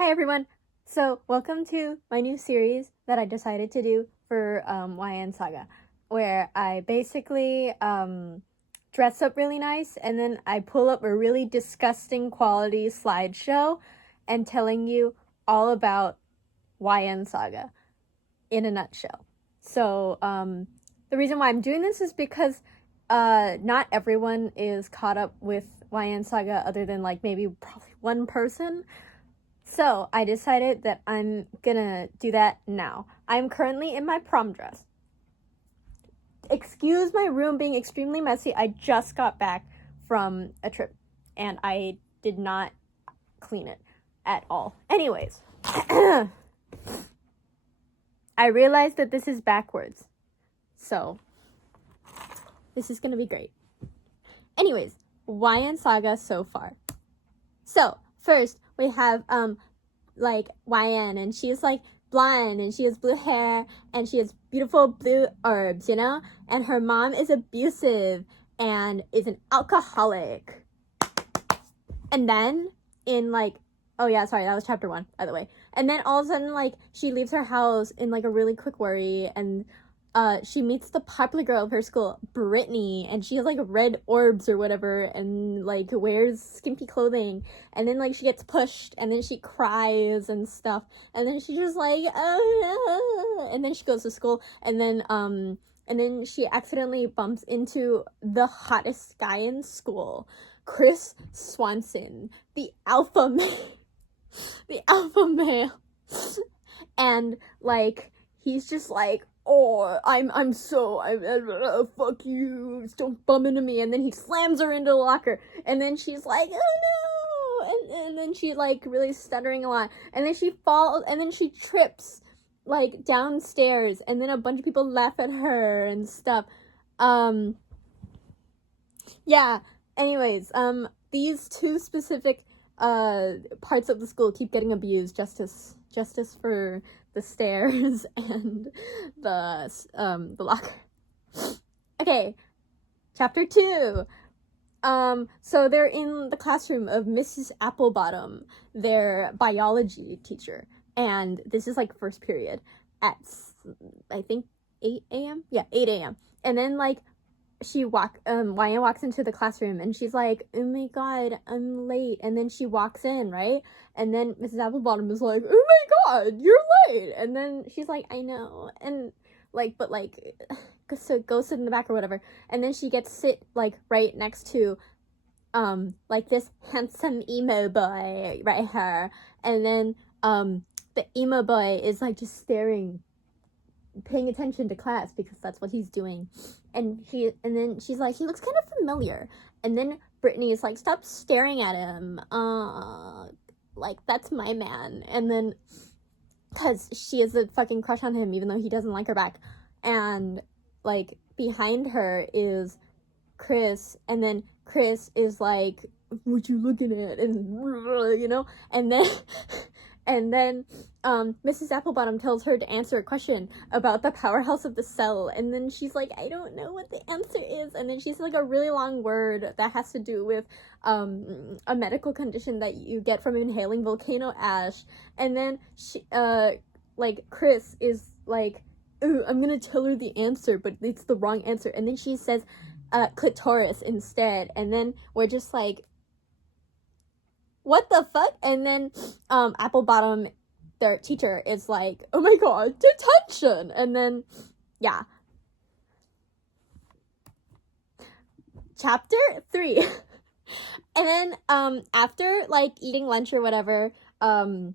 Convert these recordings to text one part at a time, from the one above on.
Hi everyone! So, welcome to my new series that I decided to do for YN Saga, where I basically dress up really nice and then I pull up a really disgusting quality slideshow and telling you all about YN Saga in a nutshell. So, the reason why I'm doing this is because not everyone is caught up with YN Saga other than like maybe probably one person. So I decided that I'm gonna do that now. I'm currently in my prom dress. Excuse my room being extremely messy. I just got back from a trip and I did not clean it at all. Anyways, I realized that this is backwards. So this is gonna be great. Anyways, YN Saga so far. So first we have like YN, and she's like blonde and she has blue hair and she has beautiful blue orbs, you know? And her mom is abusive and is an alcoholic. And then in like, oh yeah, sorry, that was chapter 1, by the way. And then all of a sudden, like, she leaves her house in like a really quick worry, and she meets the popular girl of her school, Brittany, and she has like red orbs or whatever, and like wears skimpy clothing, and then like she gets pushed, and then she cries and stuff, and then she just like, oh no, and then she goes to school, and then she accidentally bumps into the hottest guy in school, Chris Swanson, the alpha male, the alpha male, and like he's just like, oh, fuck you, don't bump into me, and then he slams her into the locker, and then she's like, oh no, and then she like really stuttering a lot, and then she falls, and then she trips like downstairs, and then a bunch of people laugh at her and stuff. Yeah, anyways, these two specific parts of the school keep getting abused. Justice for the stairs and the locker. Okay, chapter 2. So they're in the classroom of Mrs. Applebottom, their biology teacher, and this is like first period at I think 8 a.m. Yeah, 8 a.m. And then like YN walks into the classroom and she's like, oh my god, I'm late. And then she walks in, right? And then Mrs. Applebottom is like, oh my god, you're late. And then she's like, I know. And like, but like, so go sit in the back or whatever. And then she gets sit like right next to like this handsome emo boy right here. And then the emo boy is like just staring, paying attention to class because that's what he's doing, and then she's like, he looks kind of familiar, and then Brittany is like, stop staring at him, like that's my man, and then because she has a fucking crush on him even though he doesn't like her back, and like behind her is Chris, and then Chris is like, what you looking at, and you know, and then and then Mrs. Applebottom tells her to answer a question about the powerhouse of the cell, and then she's like, I don't know what the answer is, and then she's like a really long word that has to do with a medical condition that you get from inhaling volcano ash, and then she like Chris is like, ooh, I'm gonna tell her the answer, but it's the wrong answer, and then she says clitoris instead, and then we're just like, what the fuck? And then Applebottom, their teacher, is like, oh my god, detention! And then, yeah. Chapter 3. And then, after, like, eating lunch or whatever, YN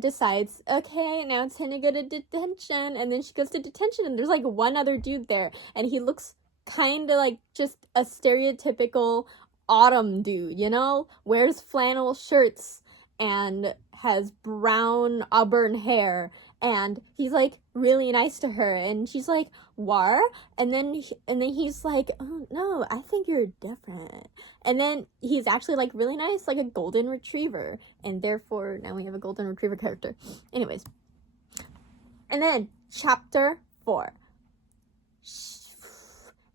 decides, okay, now it's time to go to detention. And then she goes to detention, and there's, like, one other dude there, and he looks kind of like just a stereotypical autumn dude, you know, wears flannel shirts and has brown auburn hair, and he's like really nice to her, and she's like, war, and then he's like, oh no, I think you're different, and then he's actually like really nice, like a golden retriever, and therefore now we have a golden retriever character. Anyways, and then chapter 4,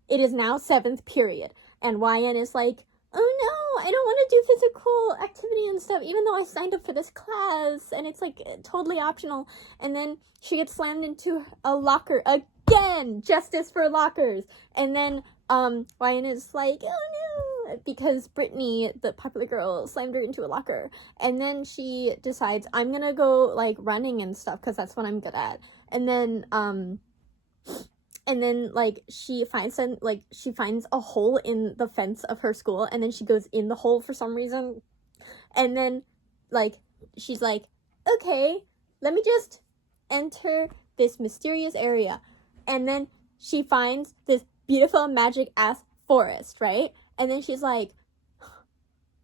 it is now 7th period, and YN is like, oh I don't want to do physical activity and stuff, even though I signed up for this class, and it's, like, totally optional. And then she gets slammed into a locker again! Justice for lockers! And then, Ryan is like, oh no! Because Brittany, the popular girl, slammed her into a locker. And then she decides, I'm gonna go, like, running and stuff, because that's what I'm good at. And then, like, she finds a hole in the fence of her school, and then she goes in the hole for some reason. And then, like, she's like, okay, let me just enter this mysterious area. And then she finds this beautiful magic-ass forest, right? And then she's like,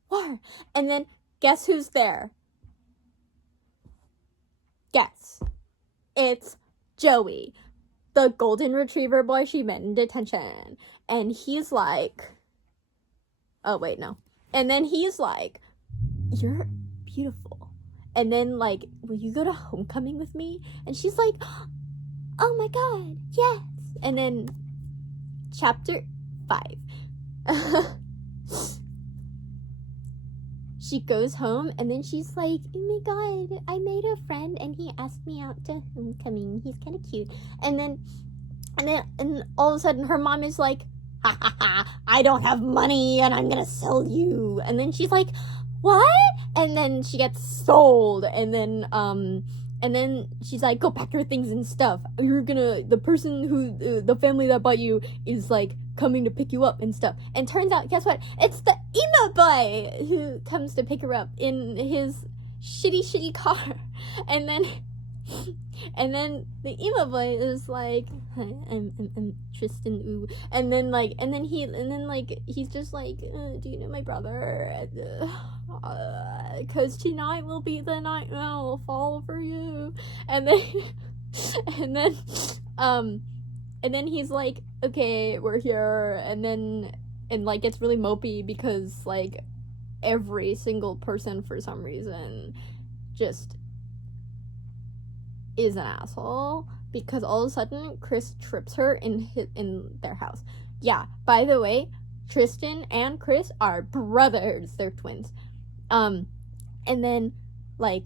what? And then, guess who's there? Guess. It's Joey, the golden retriever boy she met in detention. And he's like, oh wait, no. And then he's like, you're beautiful. And then, like, will you go to homecoming with me? And she's like, oh my god, yes. And then chapter 5. She goes home, and then she's like, oh my god, I made a friend, and he asked me out to homecoming. He's kind of cute. And then all of a sudden, her mom is like, ha ha ha, I don't have money, and I'm gonna sell you. And then she's like, what? And then she gets sold, and then she's like, go pack your things and stuff. The person who, the family that bought you is, like, coming to pick you up and stuff. And turns out, guess what? It's the emo boy who comes to pick her up in his shitty car. And then the emo boy is like, hi, I'm Tristan, ooh. And then he's just like, do you know my brother? Cause tonight will be the night when I will fall for you. And then he's like, okay, we're here. And like, it's really mopey because, like, every single person for some reason just is an asshole, because all of a sudden Chris trips her in their house. Yeah, by the way, Tristan and Chris are brothers. They're twins. And then, like,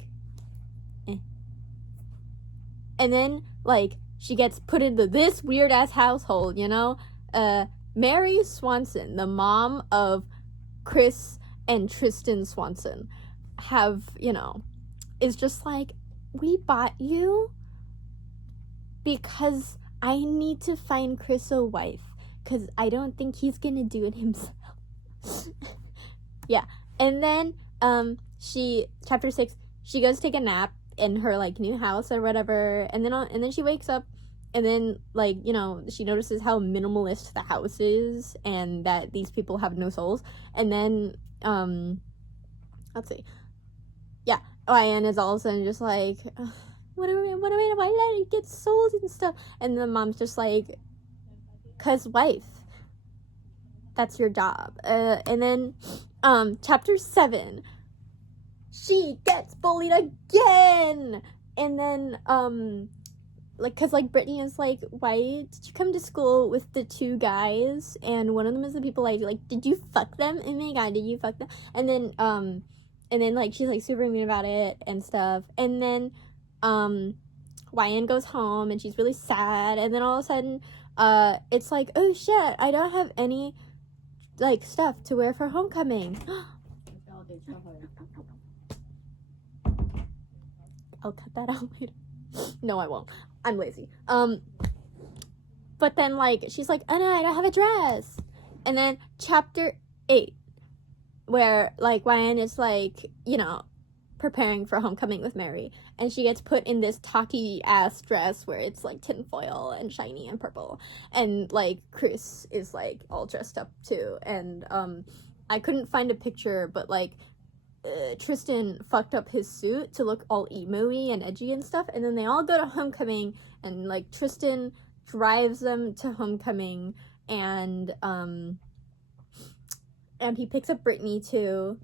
and then, like, she gets put into this weird-ass household, you know? Mary Swanson, the mom of Chris and Tristan Swanson, is just like, we bought you because I need to find Chris a wife, because I don't think he's gonna do it himself. Yeah. And then, chapter 6, she goes take a nap in her, like, new house or whatever, and then she wakes up, and then, like, she notices how minimalist the house is, and that these people have no souls. And then, let's see. Yeah, Ryan is all of a sudden just like, why let it get sold and stuff? And the mom's just like, 'cause wife, that's your job. And then, chapter 7, she gets bullied again. And then, like, 'cause, like, Brittany is like, why did you come to school with the 2 guys? And one of them is the people like, did you fuck them? Oh my god, did you fuck them? And then, like, she's, like, super mean about it and stuff. And then, Ryan goes home, and she's really sad. And then all of a sudden, it's like, oh shit, I don't have any, like, stuff to wear for homecoming. I'll cut that out later. No, I won't. I'm lazy. But then, like, she's like, oh no, I don't have a dress. And then chapter 8, where, like, Ryan is, like, preparing for homecoming with Mary, and she gets put in this tacky ass dress where it's, like, tinfoil and shiny and purple, and, like, Chris is, like, all dressed up too. And I couldn't find a picture, but, like, Tristan fucked up his suit to look all emo-y and edgy and stuff, and then they all go to homecoming, and, like, Tristan drives them to homecoming, and he picks up Brittany too.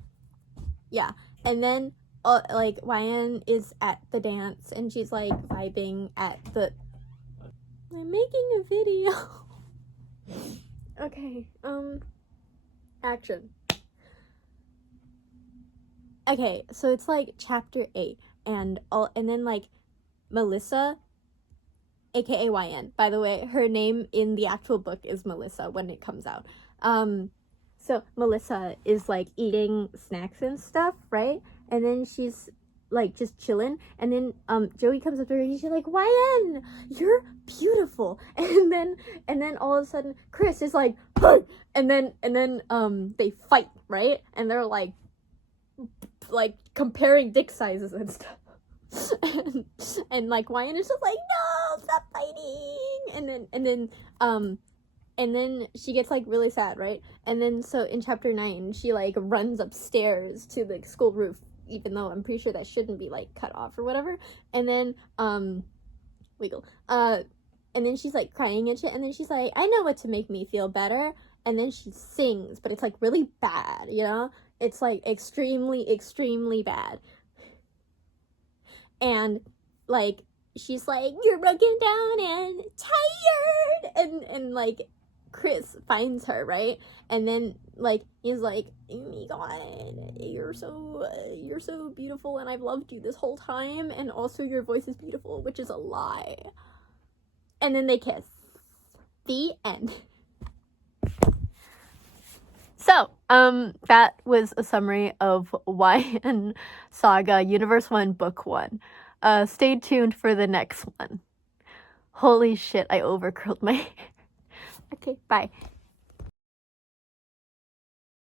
Yeah. And then, like, Ryan is at the dance, and she's, like, vibing at the... I'm making a video. Okay, action. Okay, so it's like chapter 8, and then like Melissa, aka YN. By the way, her name in the actual book is Melissa when it comes out. So Melissa is like eating snacks and stuff, right? And then she's like just chilling, and then Joey comes up to her and she's like, YN, you're beautiful. And then all of a sudden Chris is like, hey! and then they fight, right? And they're like comparing dick sizes and stuff. and like YN is just like, no, stop fighting. And then she gets like really sad, right? And then so in chapter 9 she like runs upstairs to the school roof, even though I'm pretty sure that shouldn't be like cut off or whatever. And then wiggle and then she's like crying and shit, and then she's like, I know what to make me feel better. And then she sings, but it's like really bad, you know? It's like extremely bad. And like she's like, you're broken down and tired, and like Chris finds her, right? And then like he's like, oh my god, you're so beautiful, and I've loved you this whole time, and also your voice is beautiful, which is a lie. And then they kiss. The end. So, that was a summary of YN Saga Universe 1 Book 1. Stay tuned for the next one. Holy shit, I overcurled my hair. Okay, bye.